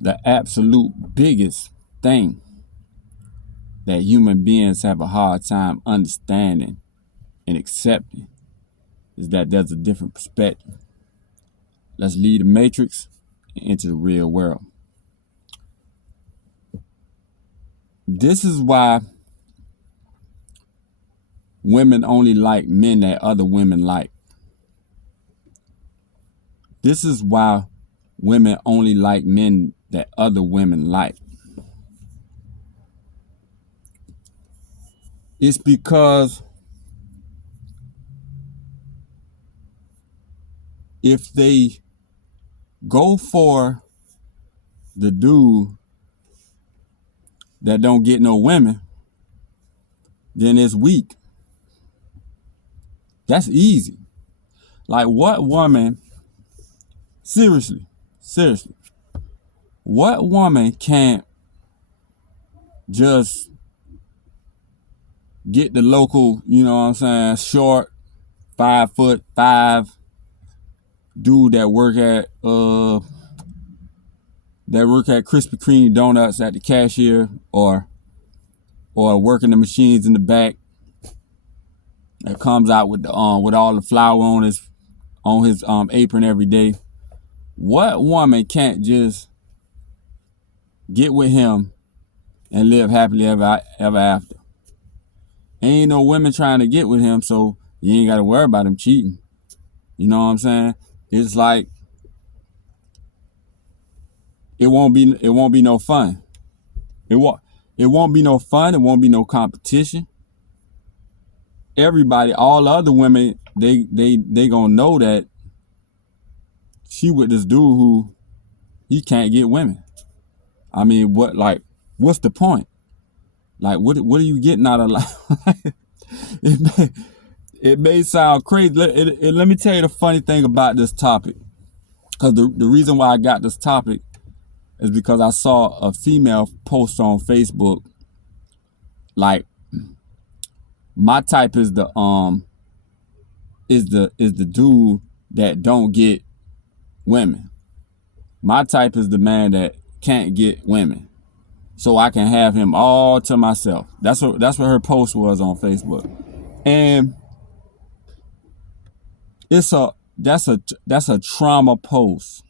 the absolute biggest thing that human beings have a hard time understanding and accepting is that there's a different perspective. Let's leave the matrix into the real world. This is why women only like men that other women like. This is why women only like men that other women like. It's because if they go for the dude that don't get no women, then it's weak. That's easy. Like, what woman, seriously, what woman can't just get the local, you know what I'm saying, short, 5'5" dude that work at Krispy Kreme donuts at the cashier, or working the machines in the back, that comes out with all the flour on his apron every day. What woman can't just get with him and live happily ever after? Ain't no women trying to get with him, so you ain't got to worry about him cheating. You know what I'm saying? It's like it won't be no fun. It won't be no fun. It won't be no competition. Everybody, all the other women, they gonna know that she with this dude who he can't get women. I mean, what's the point? Like, what are you getting out of life? It may sound crazy. Let me tell you the funny thing about this topic. Because the reason why I got this topic is because I saw a female post on Facebook, like, my type is the dude that don't get women. My type is the man that can't get women, so I can have him all to myself. That's what her post was on Facebook, and that's a trauma post.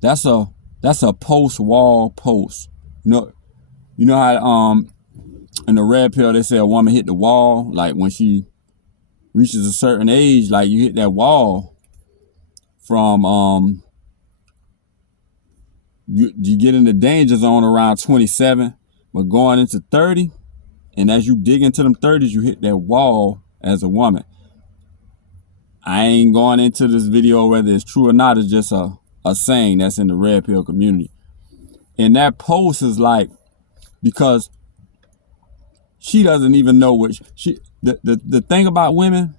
That's a post-wall post. You know how in the red pill they say a woman hit the wall, like when she reaches a certain age, like you hit that wall from you get in the danger zone around 27, but going into 30, and as you dig into them 30s, you hit that wall as a woman. I ain't going into this video whether it's true or not. It's just a saying that's in the red pill community. And that post is like, because she doesn't even know what the thing about women,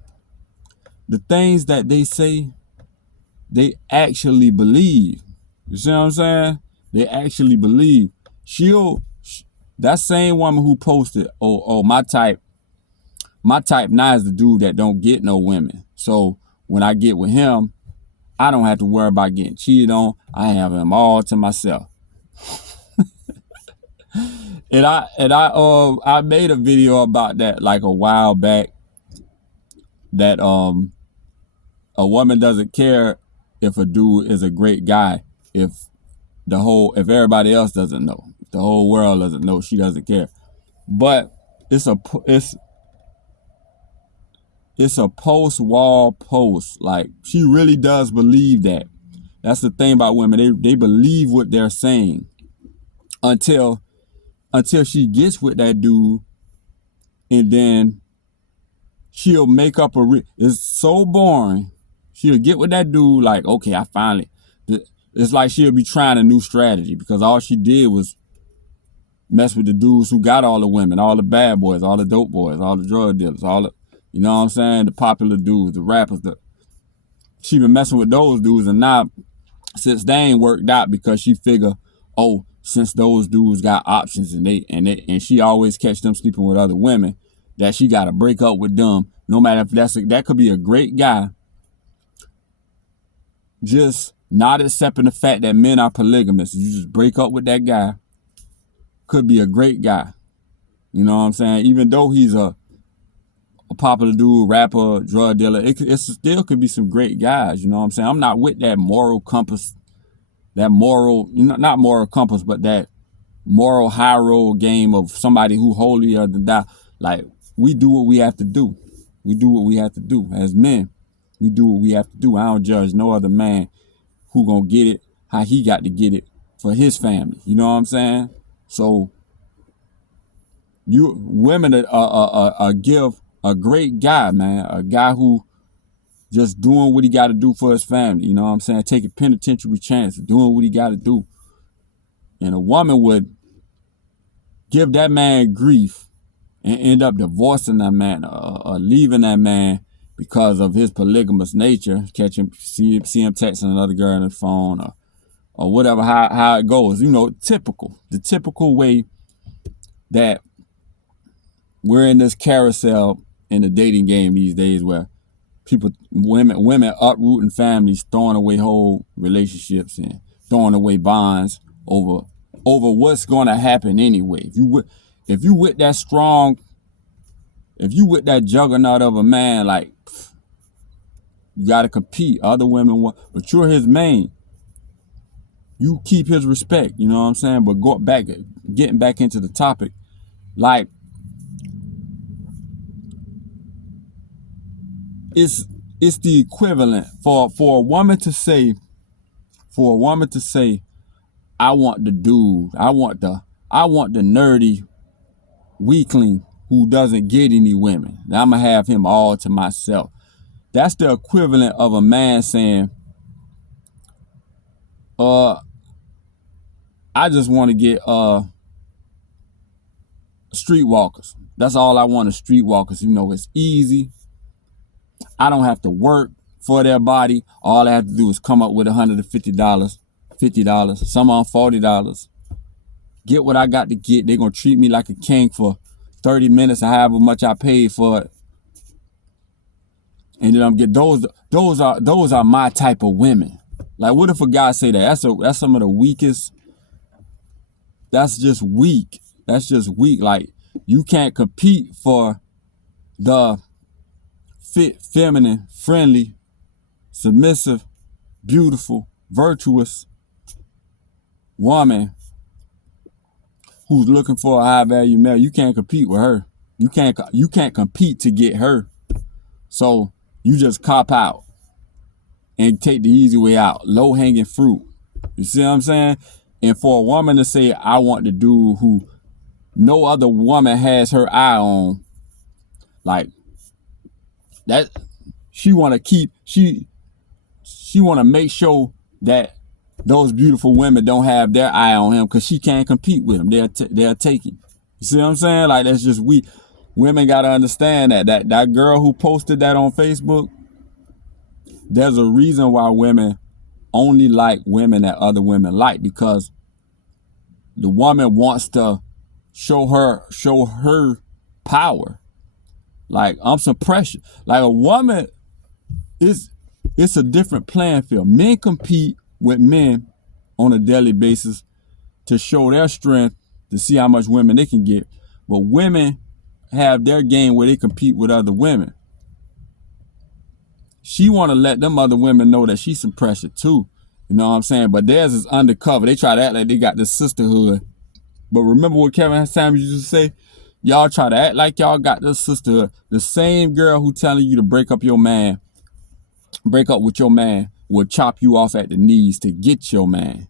the things that they say, they actually believe. You see what I'm saying? They actually believe. That same woman who posted, my type now is the dude that don't get no women. So when I get with him, I don't have to worry about getting cheated on. I have him all to myself. And I made a video about that like a while back, that a woman doesn't care if a dude is a great guy if everybody else doesn't know. If the whole world doesn't know, she doesn't care. But it's a post-wall post. Like, she really does believe that. That's the thing about women. They believe what they're saying until she gets with that dude, and then she'll make up it's so boring. She'll get with that dude like, okay, I finally. It's like she'll be trying a new strategy because all she did was mess with the dudes who got all the women, all the bad boys, all the dope boys, all the drug dealers, all the, you know what I'm saying, the popular dudes, the rappers. She been messing with those dudes, and now since they ain't worked out, because she figure, since those dudes got options and she always catch them sleeping with other women, that she got to break up with them, no matter if that could be a great guy. Just not accepting the fact that men are polygamous. You just break up with that guy. Could be a great guy. You know what I'm saying? Even though he's a popular dude, rapper, drug dealer, it still could be some great guys. You know what I'm saying? I'm not with that moral compass, that moral, not moral compass, but that moral high road game of somebody who holier than thou. Like, we do what we have to do. We do what we have to do. As men, we do what we have to do. I don't judge no other man who gonna get it, how he got to get it for his family. You know what I'm saying? So, you women give a great guy, man, a guy who just doing what he got to do for his family. You know what I'm saying? Taking penitentiary chances, doing what he got to do. And a woman would give that man grief and end up divorcing that man or leaving that man because of his polygamous nature, see him texting another girl on the phone or whatever, how it goes. You know, the typical way that we're in this carousel in the dating game these days, where women uprooting families, throwing away whole relationships and throwing away bonds over what's going to happen anyway. If you with that strong, if you with that juggernaut of a man, like, you got to compete. Other women want, but you're his main. You keep his respect. You know what I'm saying? But getting back into the topic, like, it's the equivalent for a woman to say, I want the dude, I want the nerdy weakling who doesn't get any women. I'm gonna have him all to myself. That's the equivalent of a man saying, I just want to get streetwalkers. That's all I want is streetwalkers. You know, it's easy. I don't have to work for their body. All I have to do is come up with $150, $50, some on $40. Get what I got to get. They're gonna treat me like a king for 30 minutes or however much I paid for it. And then I'm get those are my type of women. Like, what if a guy say that? That's some of the weakest. That's just weak. That's just weak. Like, you can't compete for the fit, feminine, friendly, submissive, beautiful, virtuous woman who's looking for a high value male. You can't compete with her. You can't compete to get her. So you just cop out and take the easy way out, low hanging fruit. You see what I'm saying? And for a woman to say, I want the dude who no other woman has her eye on, like, that, she want to make sure that those beautiful women don't have their eye on him because she can't compete with them. They're taking. You see what I'm saying? Like, that's just weak. Women got to understand that girl who posted that on Facebook, there's a reason why women only like women that other women like, because the woman wants to show her power. Like, I'm some pressure. Like, a woman, it's a different playing field. Men compete with men on a daily basis to show their strength, to see how much women they can get. But women have their game where they compete with other women. She want to let them other women know that she's some pressure too. You know what I'm saying? But theirs is undercover. They try to act like they got this sisterhood. But remember what Kevin Samuels used to say? Y'all try to act like y'all got this sisterhood. The same girl who telling you to break up with your man, will chop you off at the knees to get your man.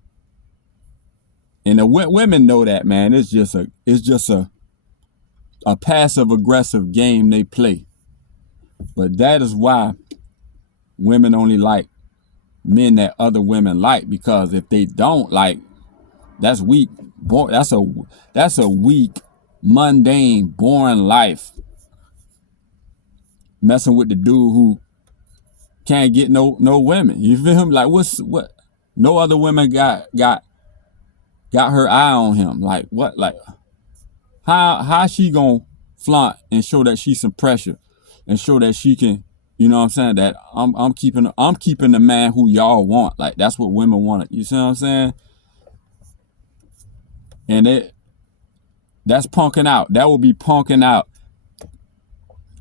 And the women know that, man. It's just a passive aggressive game they play. But that is why women only like men that other women like, because if they don't, like, that's weak. Boy, that's a weak, mundane, boring life. Messing with the dude who can't get no women. You feel me? Like, what? No other women got her eye on him. Like, what? Like, how she gonna flaunt and show that she's some pressure and show that she can You know what I'm saying? That I'm keeping the man who y'all want. Like, that's what women want. You see what I'm saying? And that's punking out. That will be punking out.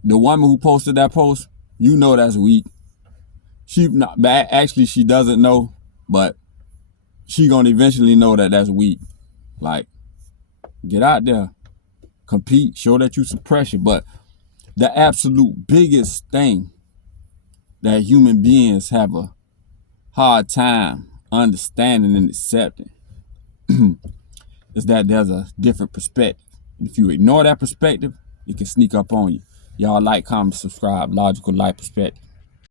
The woman who posted that post, you know that's weak. She not actually she doesn't know, but she gonna eventually know that that's weak. Like, get out there, compete, show that you some pressure. But the absolute biggest thing that human beings have a hard time understanding and accepting is that there's a different perspective. If you ignore that perspective, it can sneak up on you. Y'all like, comment, subscribe. Logical Life Perspective.